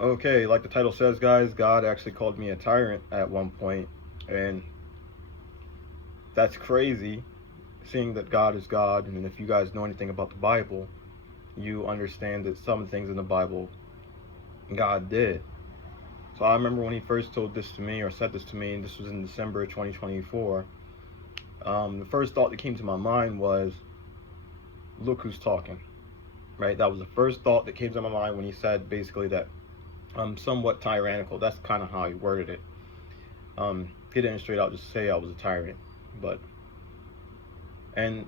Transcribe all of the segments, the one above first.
Okay, like the title says, guys, God actually called me a tyrant at one point, and that's crazy, seeing that God is God. And if you guys know anything about the Bible, you understand that some things in the Bible God did. So I remember when he first told this to me, or said this to me, and this was in December 2024. The first thought that came to my mind was, look who's talking, right? That was the first thought that came to my mind when he said basically that I'm somewhat tyrannical. That's kind of how he worded it. He didn't straight out just say I was a tyrant, but, and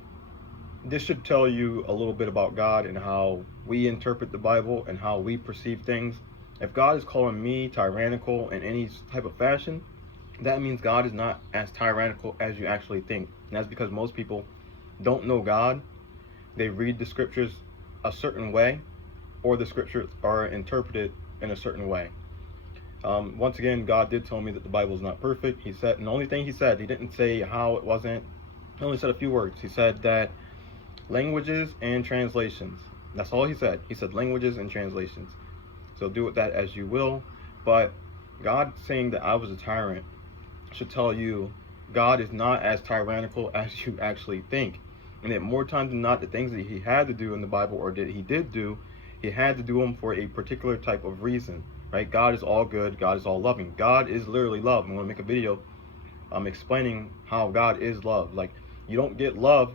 this should tell you a little bit about God and how we interpret the Bible and how we perceive things. If God is calling me tyrannical in any type of fashion, that means God is not as tyrannical as you actually think. And that's because most people don't know God. They read the scriptures a certain way, or the scriptures are interpreted in a certain way. Once again, God did tell me that the Bible is not perfect. He said, and the only thing he said, he didn't say how it wasn't. He only said a few words. He said that languages and translations. That's all he said. He said languages and translations. So do with that as you will. But God saying that I was a tyrant should tell you God is not as tyrannical as you actually think. And that more times than not, the things that he had to do in the Bible, or that he did do, he had to do them for a particular type of reason, right? God is all good. God is all loving. God is literally love. I'm going to make a video explaining how God is love. Like, you don't get love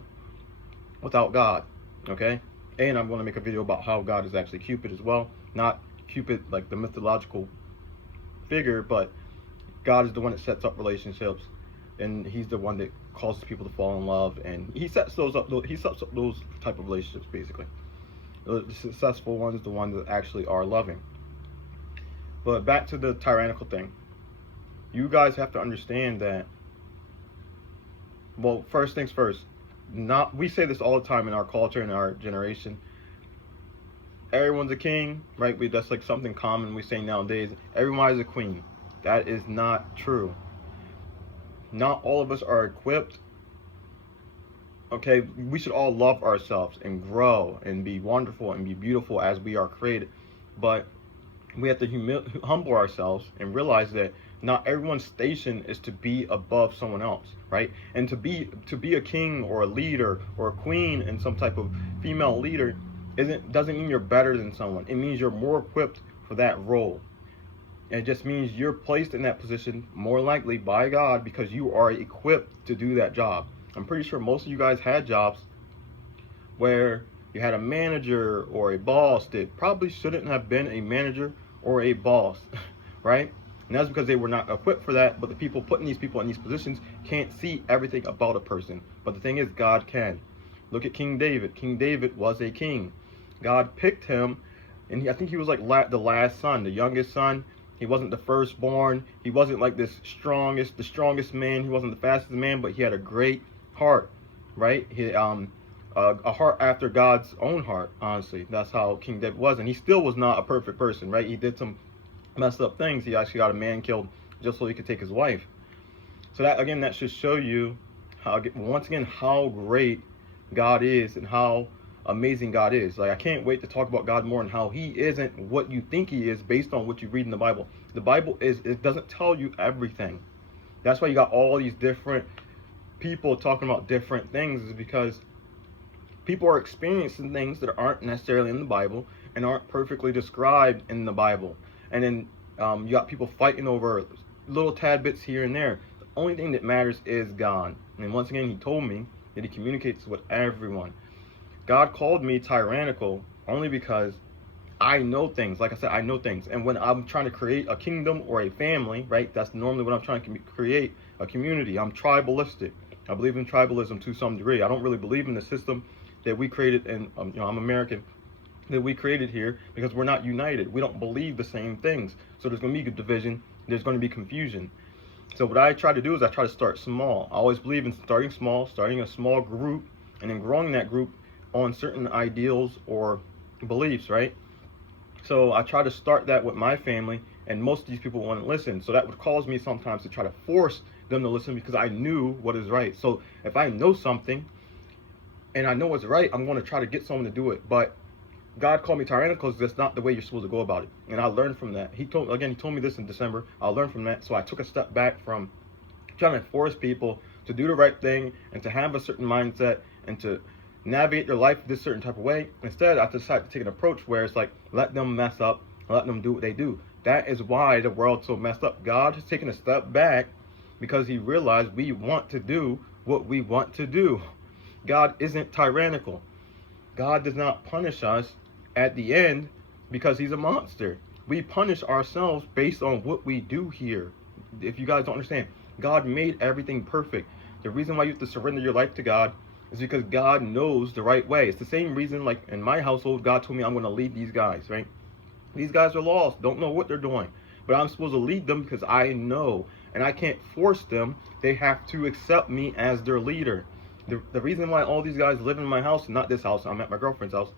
without God, okay? And I'm going to make a video about how God is actually Cupid as well. Not Cupid like the mythological figure, but God is the one that sets up relationships, and he's the one that causes people to fall in love, and he sets those up. He sets up those type of relationships, basically. The successful ones, the ones that actually are loving. But back to the tyrannical thing. You guys have to understand that, well, first things first, we say this all the time in our culture, in our generation. Everyone's a king, right? That's like something common we say nowadays. Everyone is a queen. That is not true. Not all of us are equipped. Okay, we should all love ourselves and grow and be wonderful and be beautiful as we are created. But we have to humble ourselves and realize that not everyone's station is to be above someone else, right? And to be a king or a leader or a queen and some type of female leader doesn't mean you're better than someone. It means you're more equipped for that role. And it just means you're placed in that position more likely by God because you are equipped to do that job. I'm pretty sure most of you guys had jobs where you had a manager or a boss that probably shouldn't have been a manager or a boss, right? And that's because they were not equipped for that. But the people putting these people in these positions can't see everything about a person. But the thing is, God can. Look at King David. King David was a king. God picked him, and I think he was like the last son, the youngest son. He wasn't the firstborn. He wasn't like the strongest man. He wasn't the fastest man, but he had a great heart, right? He a heart after God's own heart, honestly. That's how King David was, and he still was not a perfect person, right? He did some messed up things. He actually got a man killed just so he could take his wife. So that, again, that should show you how, once again, how great God is and how amazing God is. Like, I can't wait to talk about God more and how he isn't what you think he is based on what you read in the Bible. The Bible it doesn't tell you everything. That's why you got all these different people talking about different things, is because people are experiencing things that aren't necessarily in the Bible and aren't perfectly described in the Bible. And then you got people fighting over little tad bits here and there. The only thing that matters is God. And once again, he told me that he communicates with everyone. God called me tyrannical only because I know things. Like I said, I know things. And when I'm trying to create a kingdom or a family, right, that's normally what I'm trying to create, a community. I'm tribalistic. I believe in tribalism to some degree. I don't really believe in the system that we created, and I'm American, that we created here, because we're not united. We don't believe the same things. So there's going to be division. There's going to be confusion. So what I try to do is I try to start small. I always believe in starting small, starting a small group, and then growing that group on certain ideals or beliefs, right? So I try to start that with my family, and most of these people want to listen. So that would cause me sometimes to try to force them to listen because I knew what is right. So if I know something and I know what's right, I'm going to try to get someone to do it. But God called me tyrannical because that's not the way you're supposed to go about it. And I learned from that. He told me this in December. I learned from that. So I took a step back from trying to force people to do the right thing and to have a certain mindset and to navigate their life this certain type of way. Instead, I decided to take an approach where it's like, let them mess up, let them do what they do. That is why the world's so messed up. God has taken a step back because he realized we want to do what we want to do. God isn't tyrannical. God does not punish us at the end because he's a monster. We punish ourselves based on what we do here. If you guys don't understand, God made everything perfect. The reason why you have to surrender your life to God is because God knows the right way. It's the same reason, like in my household, God told me I'm going to lead these guys, right? These guys are lost, don't know what they're doing. But I'm supposed to lead them because I know. And I can't force them. They have to accept me as their leader. The reason why all these guys live in my house, not this house, I'm at my girlfriend's house.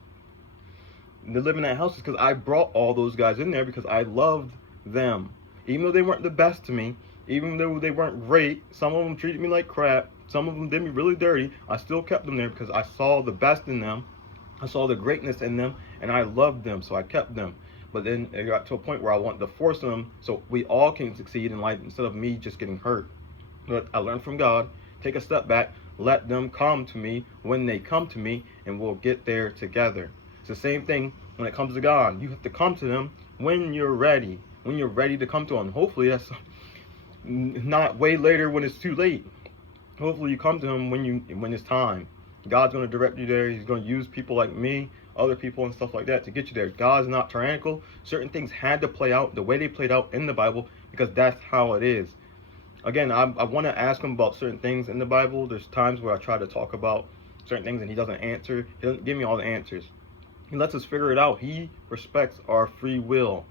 They live in that house is because I brought all those guys in there because I loved them. Even though they weren't the best to me, even though they weren't great, some of them treated me like crap, some of them did me really dirty, I still kept them there because I saw the best in them. I saw the greatness in them, and I loved them, so I kept them. But then it got to a point where I wanted to force them so we all can succeed in life instead of me just getting hurt. But I learned from God, take a step back, let them come to me when they come to me, and we'll get there together. It's the same thing when it comes to God. You have to come to them when you're ready to come to him. Hopefully that's not way later when it's too late. Hopefully you come to him when it's time. God's going to direct you there. He's going to use people like me, other people and stuff like that to get you there. God's not tyrannical. Certain things had to play out the way they played out in the Bible because that's how it is. Again, I want to ask him about certain things in the Bible. There's times where I try to talk about certain things and he doesn't answer. He doesn't give me all the answers. He lets us figure it out. He respects our free will.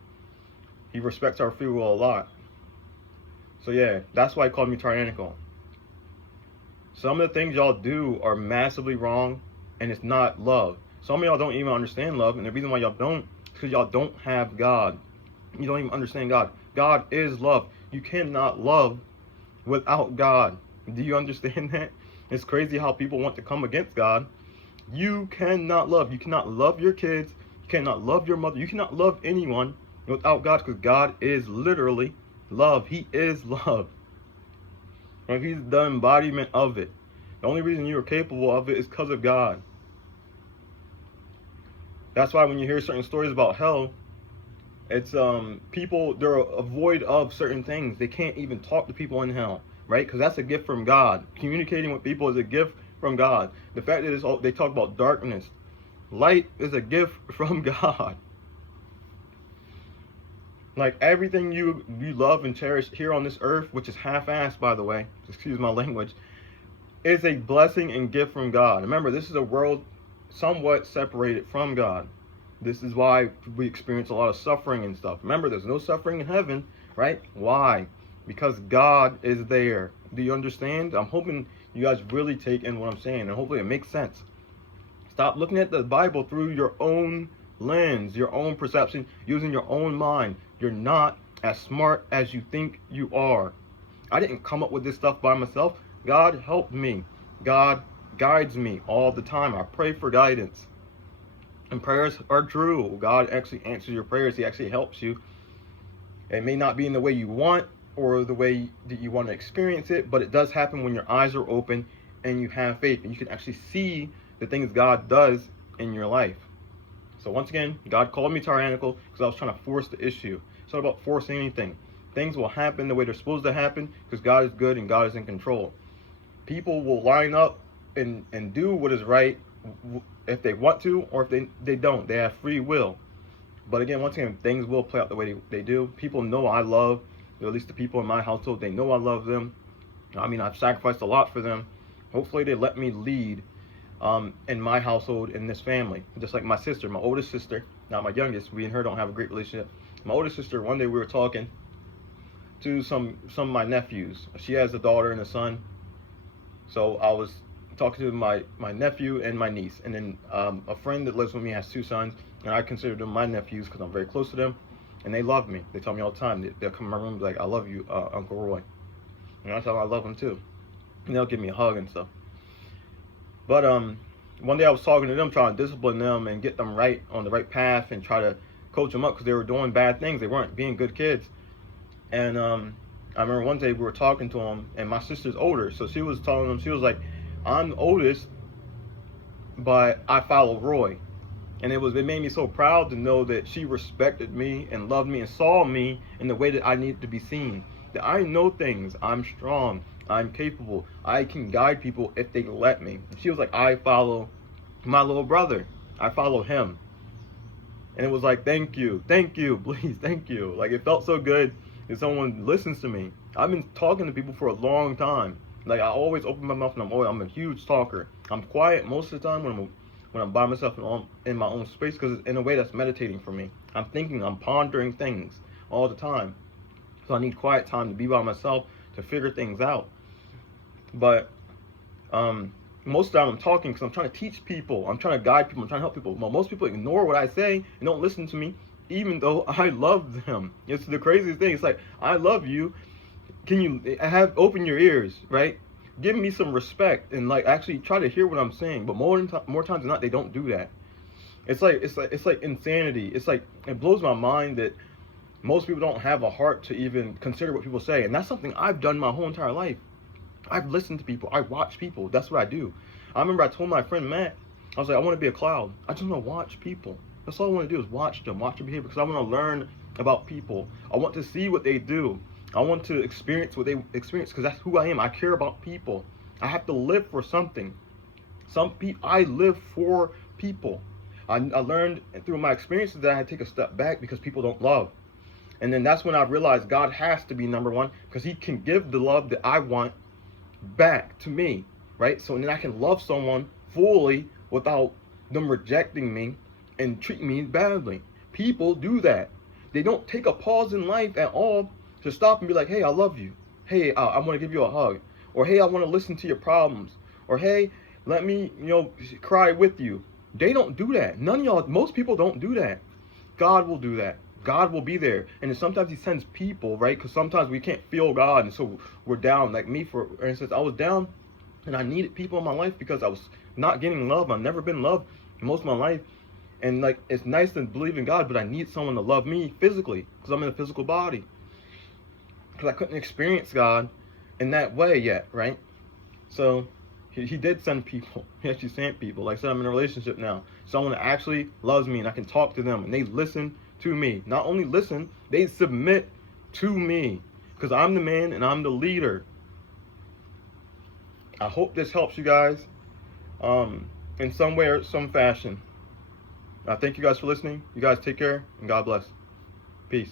He respects our free will a lot. So yeah, that's why he called me tyrannical. Some of the things y'all do are massively wrong, and it's not love. Some of y'all don't even understand love, and the reason why y'all don't is because y'all don't have God. You don't even understand God. God is love. You cannot love without God. Do you understand that? It's crazy how people want to come against God. You cannot love. You cannot love your kids. You cannot love your mother. You cannot love anyone without God because God is literally love. He is love. Like he's the embodiment of it. The only reason you are capable of it is because of God. That's why when you hear certain stories about hell, it's people, they're avoid of certain things. They can't even talk to people in hell, right? Because that's a gift from God. Communicating with people is a gift from God. The fact that it's all, they talk about darkness, light is a gift from God. Like everything you love and cherish here on this earth, which is half-assed, by the way, excuse my language, is a blessing and gift from God. Remember, this is a world somewhat separated from God. This is why we experience a lot of suffering and stuff. Remember, there's no suffering in heaven, right? Why? Because God is there. Do you understand? I'm hoping you guys really take in what I'm saying, and hopefully it makes sense. Stop looking at the Bible through your own lens, your own perception, using your own mind. You're not as smart as you think you are. I didn't come up with this stuff by myself. God helped me. God guides me all the time. I pray for guidance. And prayers are true. God actually answers your prayers. He actually helps you. It may not be in the way you want or the way that you want to experience it, but it does happen when your eyes are open and you have faith and you can actually see the things God does in your life. So once again, God called me tyrannical because I was trying to force the issue. It's not about forcing anything. Things will happen the way they're supposed to happen because God is good and God is in control. People will line up and do what is right if they want to, or if they don't. They have free will. But again, once again, things will play out the way they do. People know I love, or at least the people in my household, they know I love them. I mean, I've sacrificed a lot for them. Hopefully they let me lead in my household, in this family. Just like my sister, my oldest sister, not my youngest, we and her don't have a great relationship. My oldest sister, one day we were talking to some of my nephews. She has a daughter and a son. So I was talking to my nephew and my niece. And then a friend that lives with me has two sons. And I consider them my nephews because I'm very close to them. And they love me. They tell me all the time. They'll come in my room and be like, I love you, Uncle Roy. And I tell them I love them too. And they'll give me a hug and stuff. But one day I was talking to them, trying to discipline them and get them right on the right path and try to coach them up because they were doing bad things. They weren't being good kids. And I remember one day we were talking to them, and my sister's older, so she was telling them, she was like, I'm the oldest, but I follow Roy. And it made me so proud to know that she respected me and loved me and saw me in the way that I needed to be seen. That I know things, I'm strong, I'm capable, I can guide people if they let me. And she was like, I follow my little brother, I follow him. And it was like, thank you, please, thank you. Like, it felt so good that someone listens to me. I've been talking to people for a long time. Like, I always open my mouth, and I'm a huge talker. I'm quiet most of the time when I'm by myself in my own space, because in a way that's meditating for me. I'm thinking, I'm pondering things all the time. So I need quiet time to be by myself to figure things out. But most of the time I'm talking because I'm trying to teach people, I'm trying to guide people, I'm trying to help people. Well, most people ignore what I say and don't listen to me, even though I love them. It's the craziest thing. It's like, I love you. Can you open your ears, right? Give me some respect and like actually try to hear what I'm saying. But more times than not, they don't do that. It's like insanity. It's like, it blows my mind that most people don't have a heart to even consider what people say. And that's something I've done my whole entire life. I've listened to people. I watch people. That's what I do. I remember I told my friend Matt, I was like, I want to be a cloud. I just want to watch people. That's all I want to do is watch them, watch their behavior, because I want to learn about people. I want to see what they do. I want to experience what they experience, because that's who I am. I care about people. I have to live for something. I live for people. I learned through my experiences that I had to take a step back because people don't love. And then that's when I realized God has to be number one, because he can give the love that I want back to me, right? So then I can love someone fully without them rejecting me and treating me badly. People do that. They don't take a pause in life at all to stop and be like, hey, I love you. Hey, I want to give you a hug. Or hey, I want to listen to your problems. Or hey, let me, cry with you. They don't do that. None of y'all, most people don't do that. God will do that. God will be there. And then sometimes he sends people, right? Because sometimes we can't feel God. And so we're down. Like me, for instance, I was down and I needed people in my life because I was not getting love. I've never been loved most of my life. And like, it's nice to believe in God, but I need someone to love me physically because I'm in a physical body. Because I couldn't experience God in that way yet, right? So he did send people. He actually sent people. Like I said, I'm in a relationship now. Someone that actually loves me and I can talk to them and they listen to me. Not only listen, they submit to me because I'm the man and I'm the leader. I hope this helps you guys in some way or some fashion. Thank you guys for listening. You guys take care and God bless. Peace.